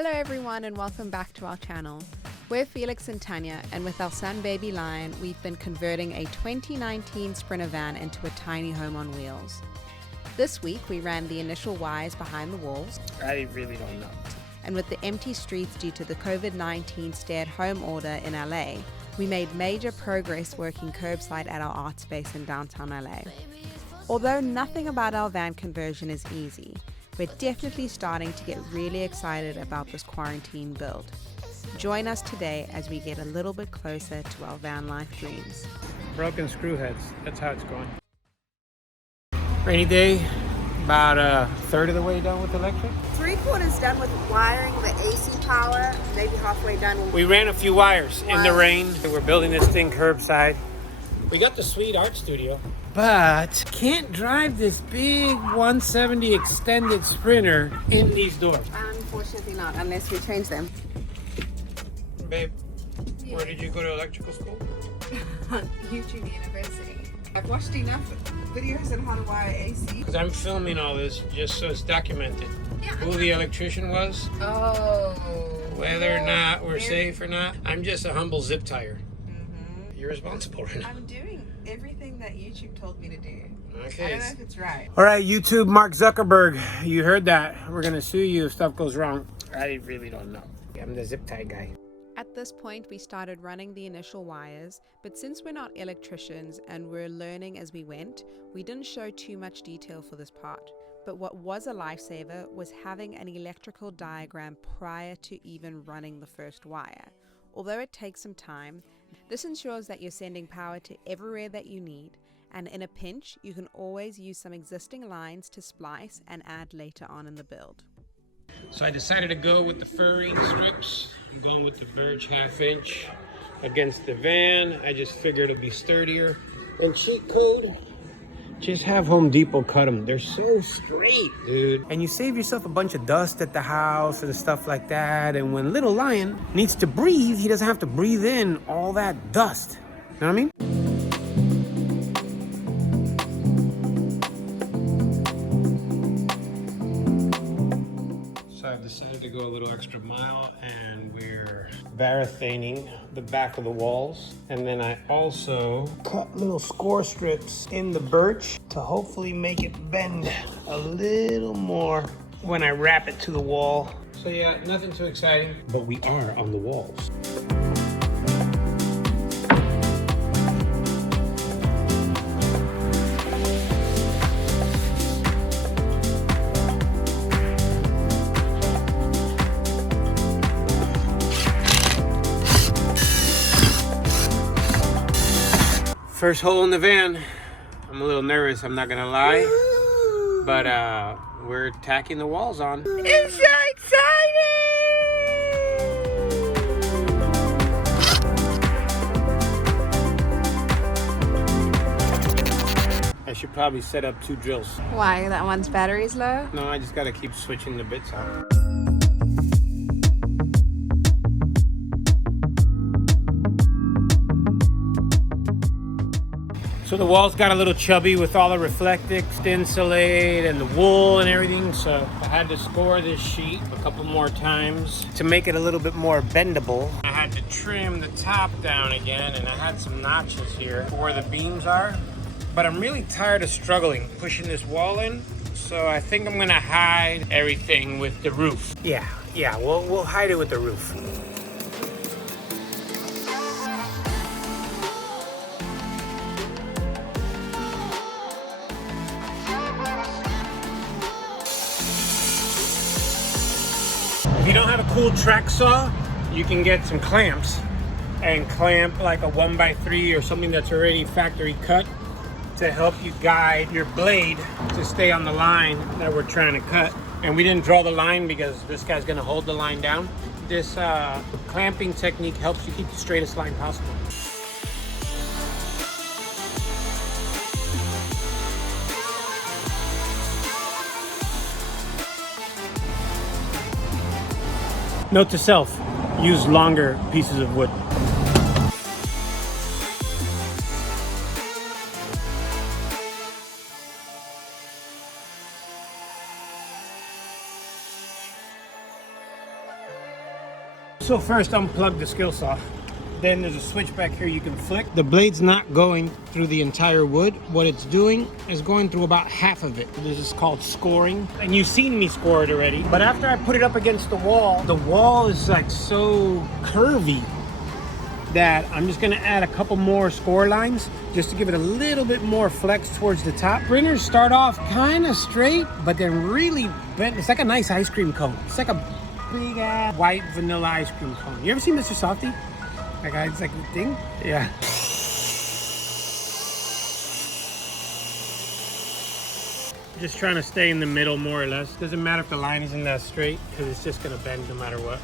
Hello everyone and welcome back to our channel. We're Felix and Tanya, and with our son baby Lion, we've been converting a 2019 Sprinter van into a tiny home on wheels. This week we ran the initial wires behind the walls. I really don't know. And with the empty streets due to the COVID-19 stay-at-home order in LA, we made major progress working curbside at our art space in downtown LA. Although nothing about our van conversion is easy, we're definitely starting to get really excited about this quarantine build. Join us today as we get a little bit closer to our van life dreams. Broken screw heads, that's how it's going. Rainy day, about a third of the way done with electric. 3/4 done with wiring the AC power, maybe halfway done. We ran a few wires in the rain. We're building this thing curbside. We got the sweet art studio, but can't drive this big 170 extended Sprinter in these doors. Unfortunately not, unless we change them. Babe, where did you go to electrical school? YouTube University. I've watched enough videos on how to wire AC. Because I'm filming all this just so it's documented. Yeah, Who the electrician was, whether or not we're safe or not. I'm just a humble zip tire. You're responsible right now. I'm doing everything that YouTube told me to do. Okay. I don't know if it's right. All right, YouTube, Mark Zuckerberg, you heard that. We're gonna sue you if stuff goes wrong. I really don't know. I'm the zip tie guy. At this point, we started running the initial wires, but since we're not electricians and we're learning as we went, we didn't show too much detail for this part. But what was a lifesaver was having an electrical diagram prior to even running the first wire. Although it takes some time, this ensures that you're sending power to everywhere that you need, and in a pinch, you can always use some existing lines to splice and add later on in the build. So I decided to go with the furring strips. I'm going with the Birch 1/2 inch against the van. I just figured it'd be sturdier. And cheat code, just have Home Depot cut them. They're so straight, dude. And you save yourself a bunch of dust at the house and stuff like that. And when little Lion needs to breathe, he doesn't have to breathe in all that dust. You know what I mean? So I've decided to go a little extra mile, and we're barathaning the back of the walls. And then I also cut little score strips in the birch to hopefully make it bend a little more when I wrap it to the wall. So yeah, nothing too exciting, but we are on the walls. First hole in the van. I'm a little nervous, I'm not gonna lie. But we're tacking the walls on. It's so exciting! I should probably set up 2 drills. Why? That one's battery's low? No, I just gotta keep switching the bits out. So the walls got a little chubby with all the Reflectix, Insulate, and the wool and everything. So I had to score this sheet a couple more times to make it a little bit more bendable. I had to trim the top down again, and I had some notches here where the beams are. But I'm really tired of struggling pushing this wall in. So I think I'm gonna hide everything with the roof. Yeah, we'll hide it with the roof. If you don't have a cool track saw, you can get some clamps and clamp like a 1x3 or something that's already factory cut to help you guide your blade to stay on the line that we're trying to cut. And we didn't draw the line because this guy's gonna hold the line down. This clamping technique helps you keep the straightest line possible. Note to self, use longer pieces of wood. So first unplug the skill saw. Then there's a switch back here you can flick. The blade's not going through the entire wood. What it's doing is going through about half of it. This is called scoring. And you've seen me score it already. But after I put it up against the wall is like so curvy that I'm just gonna add a couple more score lines just to give it a little bit more flex towards the top. Printers start off kind of straight, but then really bent. It's like a nice ice cream cone. It's like a big ass white vanilla ice cream cone. You ever seen Mr. Softy? That guy's like the thing? Yeah. Just trying to stay in the middle more or less. Doesn't matter if the line isn't that straight because it's just gonna bend no matter what.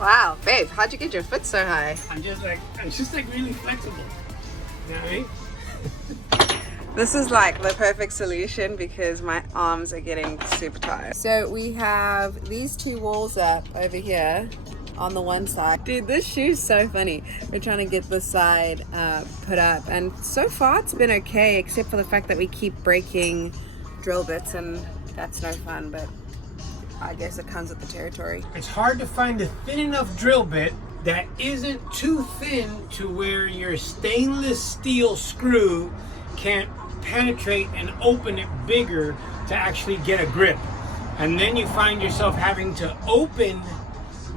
Wow, babe, how'd you get your foot so high? I'm just like really flexible. You know what I mean? This is like the perfect solution because my arms are getting super tired. So we have these two walls up over here on the one side. Dude, this shoe's so funny. We're trying to get this side put up, and so far it's been okay, except for the fact that we keep breaking drill bits, and that's no fun, but I guess it comes with the territory. It's hard to find a thin enough drill bit that isn't too thin to where your stainless steel screw can't penetrate and open it bigger to actually get a grip. And then you find yourself having to open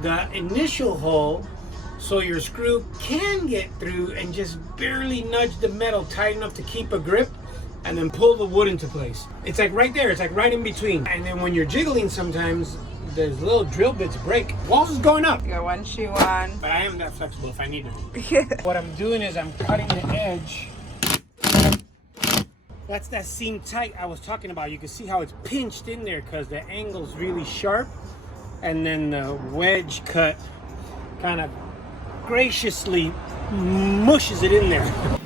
the initial hole so your screw can get through and just barely nudge the metal tight enough to keep a grip, and then pull the wood into place. It's like right there, it's like right in between. And then when you're jiggling sometimes, there's little drill bits break. Walls is going up. You got one shoe on. But I am that flexible if I need to. What I'm doing is I'm cutting the edge. That's that seam tight I was talking about. You can see how it's pinched in there because the angle's really sharp. And then the wedge cut kind of graciously mushes it in there.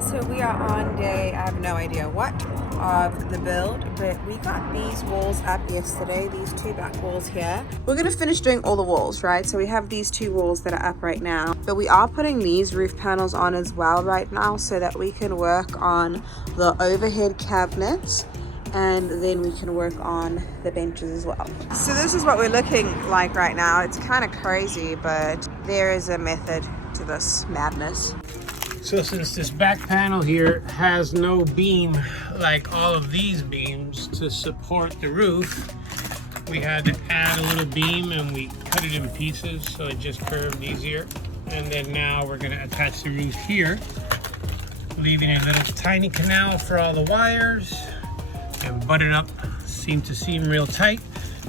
So we are on day, I have no idea what, of the build, but we got these walls up yesterday, these two back walls here. We're going to finish doing all the walls, right? So we have these two walls that are up right now, but we are putting these roof panels on as well right now so that we can work on the overhead cabinets, and then we can work on the benches as well. So this is what we're looking like right now. It's kind of crazy, but there is a method to this madness. So since this back panel here has no beam like all of these beams to support the roof, we had to add a little beam and we cut it in pieces so it just curved easier. And then now we're going to attach the roof here, leaving a little tiny canal for all the wires and butt it up seam to seam real tight.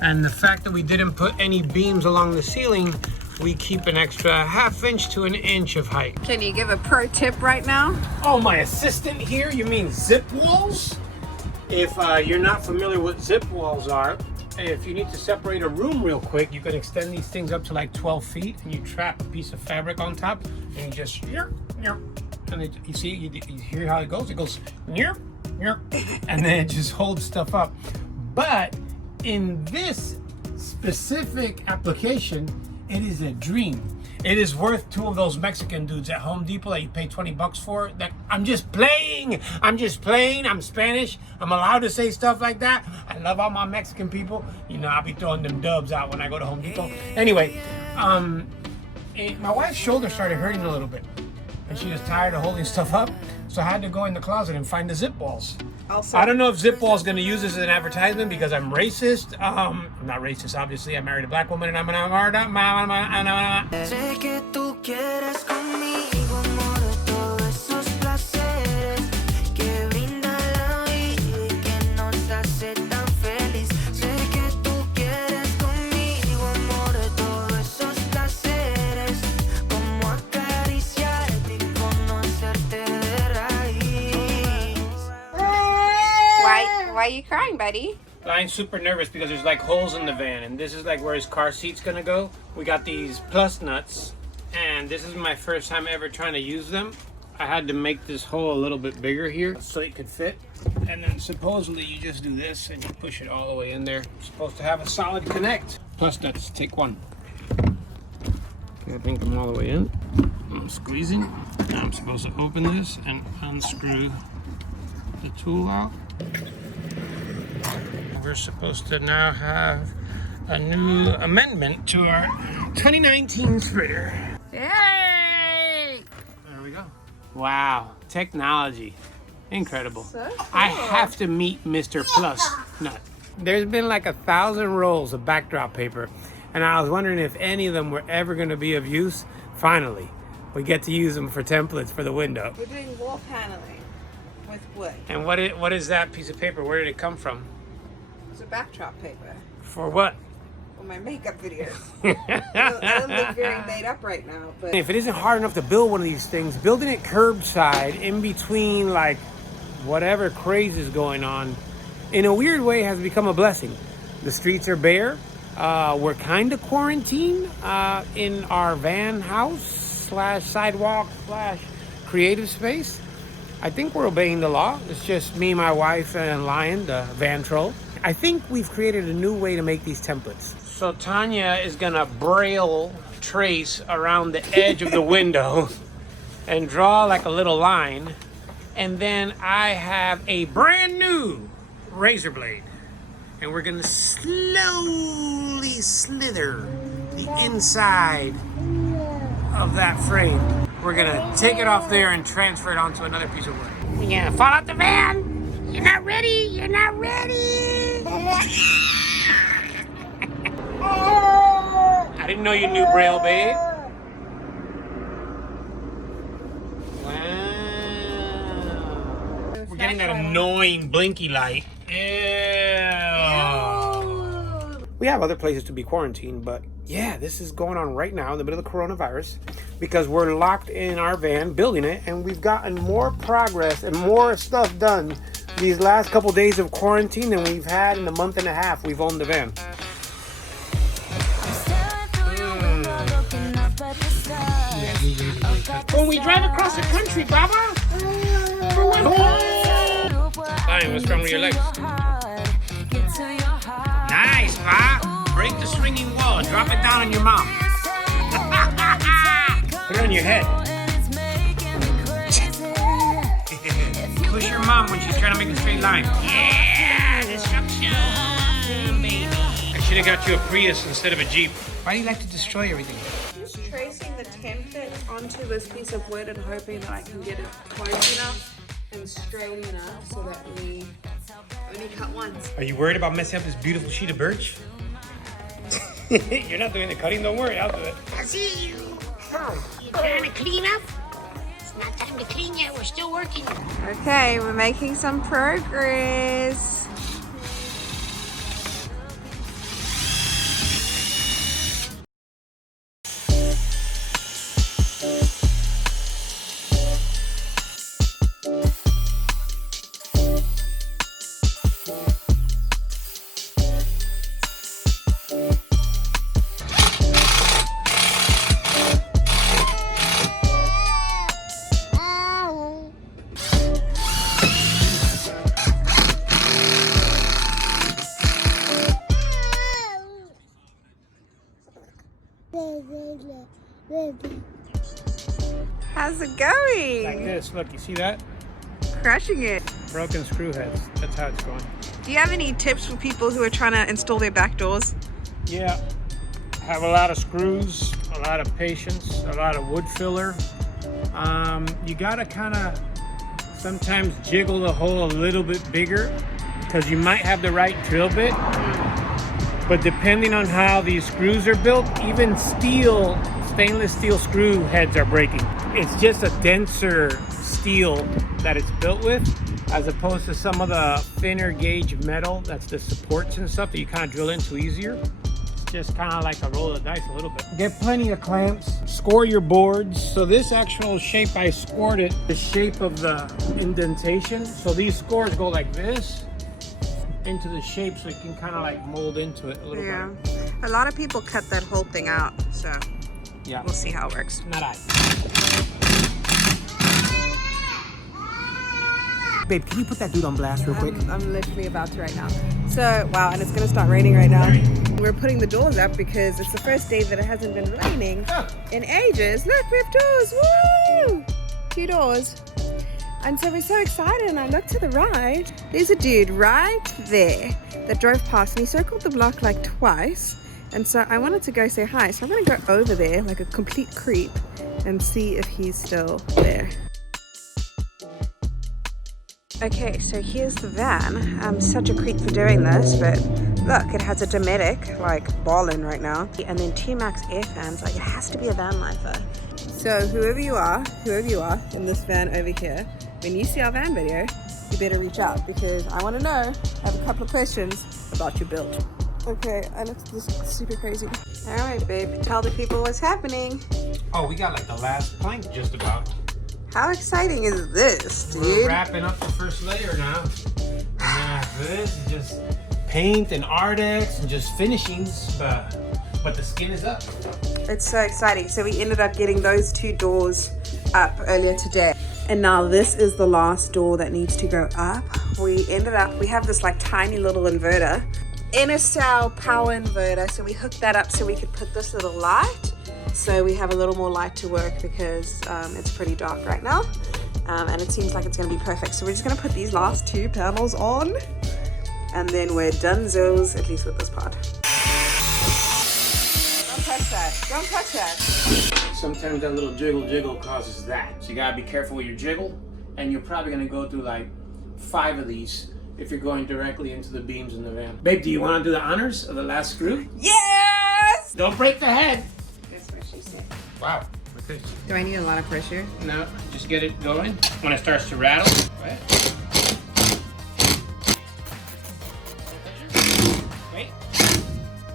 And the fact that we didn't put any beams along the ceiling, we keep an extra ½ inch to an inch of height. Can you give a pro tip right now? Oh, my assistant here? You mean zip walls? If you're not familiar with zip walls are, if you need to separate a room real quick, you can extend these things up to like 12 feet and you trap a piece of fabric on top and you just, and it, you see, you hear how it goes? It goes, and then it just holds stuff up. But in this specific application, it is a dream. It is worth 2 of those Mexican dudes at Home Depot that you pay 20 bucks for. That I'm just playing. I'm Spanish. I'm allowed to say stuff like that. I love all my Mexican people. You know, I'll be throwing them dubs out when I go to Home Depot. Anyway, my wife's shoulder started hurting a little bit. And she was tired of holding stuff up. So I had to go in the closet and find the zip balls. Also, I don't know if Zip Wall's going to use this as an advertisement because I'm racist. I'm not racist, obviously. I married a black woman and I'm Why are you crying, buddy? I'm super nervous because there's like holes in the van and this is like where his car seat's gonna go. We got these plus nuts and this is my first time ever trying to use them. I had to make this hole a little bit bigger here so it could fit. And then supposedly you just do this and you push it all the way in there. It's supposed to have a solid connect. Plus that's take one. Okay, I think I'm all the way in. I'm squeezing. Now I'm supposed to open this and unscrew the tool out. We're supposed to now have a new amendment to our 2019 spreader. Yay! There we go. Wow, technology. Incredible. So cool. I have to meet Mr. Plus Nut. There's been like 1,000 rolls of backdrop paper, and I was wondering if any of them were ever going to be of use. Finally, we get to use them for templates for the window. We're doing wall paneling with wood. And what is that piece of paper? Where did it come from? It's a backdrop paper. For what? For my makeup videos. I don't look very made up right now, but if it isn't hard enough to build one of these things, building it curbside in between like whatever craze is going on, in a weird way has become a blessing. The streets are bare. We're kind of quarantined in our van house / sidewalk / creative space. I think we're obeying the law. It's just me, my wife, and Lion, the van troll. I think we've created a new way to make these templates. So Tanya is gonna braille trace around the edge of the window and draw like a little line. And then I have a brand new razor blade. And we're gonna slowly slither the inside of that frame. We're gonna take it off there and transfer it onto another piece of wood. We're gonna fall out the van. You're not ready, you're not ready. I didn't know you knew Braille, babe. Wow. We're getting that annoying blinky light. Ew. We have other places to be quarantined, but yeah, this is going on right now in the middle of the coronavirus because we're locked in our van building it, and we've gotten more progress and more stuff done these last couple days of quarantine than we've had in the month and a half we've owned the van. When we drive across the country, Baba! For one Lion, what's wrong with your legs? Nice, Pa! Break the swinging wall, drop it down on your mom. Put it on your head. Push your mom when she's trying to make a straight line. Yeah! Destruction, baby. I should have got you a Prius instead of a Jeep. Why do you like to destroy everything? just tracing the template onto this piece of wood and hoping that I can get it close enough and straight enough so that we only cut once. Are you worried about messing up this beautiful sheet of birch? You're not doing the cutting, don't worry, I'll do it. I see you. You trying to clean up? It's not time to clean yet, we're still working. Okay, we're making some progress. How's it going? Like this, look, you see that? Crushing it. Broken screw heads, that's how it's going. Do you have any tips for people who are trying to install their back doors? Yeah, have a lot of screws, a lot of patience, a lot of wood filler. You gotta kind of sometimes jiggle the hole a little bit bigger because you might have the right drill bit, but depending on how these screws are built, even stainless steel screw heads are breaking. It's just a denser steel that it's built with, as opposed to some of the thinner gauge metal that's the supports and stuff that you kind of drill into easier. It's just kind of like a roll of the dice a little bit. Get plenty of clamps, score your boards. So this actual shape, I scored it the shape of the indentation. So these scores go like this into the shape so you can kind of like mold into it a little bit. A lot of people cut that whole thing out, so. Yeah. We'll see how it works. Not I. Babe, can you put that dude on blast real quick? I'm literally about to right now. So, wow, and it's gonna start raining right now. We're putting the doors up because it's the first day that it hasn't been raining in ages. Look, we have doors, woo! 2 doors. And so we're so excited, and I look to the right. There's a dude right there that drove past, and he circled the block like twice. And so I wanted to go say hi. So I'm gonna go over there like a complete creep and see if he's still there. Okay, so here's the van. I'm such a creep for doing this, but look, it has a Dometic, like ballin' right now. And then 2 Max air fans, like it has to be a van lifer. So whoever you are in this van over here, when you see our van video, you better reach out because I wanna know, I have a couple of questions about your build. Okay, I look just super crazy. All right, babe, tell the people what's happening. Oh, we got like the last plank just about. How exciting is this, dude? We're wrapping up the first layer now. And then after this, it's just paint and Ardex and just finishings, but the skin is up. It's so exciting. So we ended up getting those 2 doors up earlier today. And now this is the last door that needs to go up. We have this like tiny little inverter, inner cell power inverter. So we hooked that up so we could put this little light. So we have a little more light to work because it's pretty dark right now. And it seems like it's gonna be perfect. So we're just gonna put these last 2 panels on and then we're donezo's, at least with this part. Don't touch that, don't touch that. Sometimes that little jiggle causes that. So you gotta be careful with your jiggle, and you're probably gonna go through like 5 of these if you're going directly into the beams in the van. Babe, do you wanna do the honors of the last screw? Yes! Don't break the head. That's what she said. Wow. Okay. Do I need a lot of pressure? No, just get it going. When it starts to rattle, go ahead. Wait. You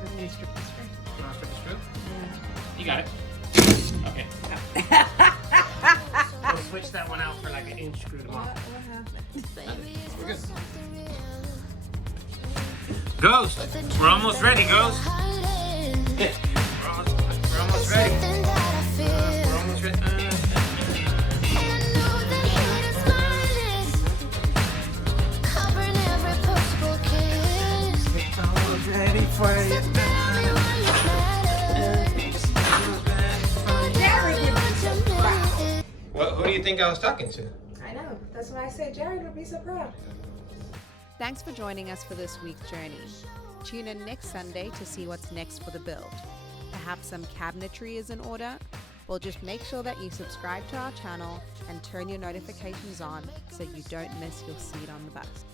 want to strip the screw? Yeah. You got it. Okay. We'll switch that one out for like an inch screw tomorrow. We're good. Ghost, we're almost ready, Ghost. We're almost ready. We're almost ready. Ready for you. Well, who do you think I was talking to? I know. That's why I said Jared would be so proud. Thanks for joining us for this week's journey. Tune in next Sunday to see what's next for the build. Perhaps some cabinetry is in order? Well, just make sure that you subscribe to our channel and turn your notifications on so you don't miss your seat on the bus.